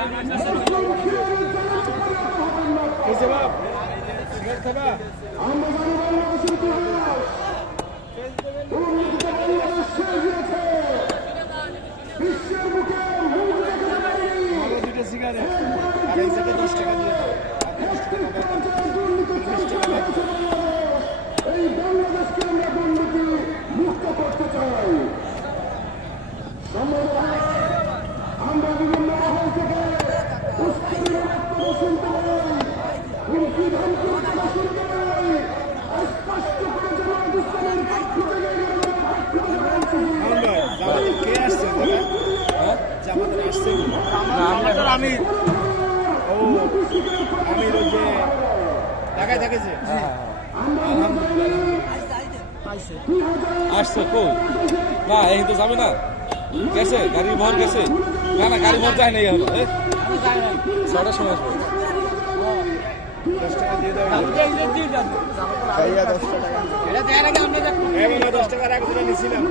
এই বাংলাদেশকে আমরা দুর্নীতি মুক্ত করতে চাই। আমরা বিভিন্ন মহল থেকে উস্কানির বক্তব্য শুনতে পাই, হুমকি ধমকির কথা শুনতে পাই। স্পষ্ট করে জামায়াত ইসলামের পক্ষ থেকে আসছে কো না এই তো যাবে না গেছে গাড়ি ভর গেছে না না গাড়ি ভর যায় না এখন 6টার সময় আসবে 10 টাকা দিয়ে দাও 10 টাকা এটা দেওয়ার আগে আমরা 10 টাকা রাখছিলাম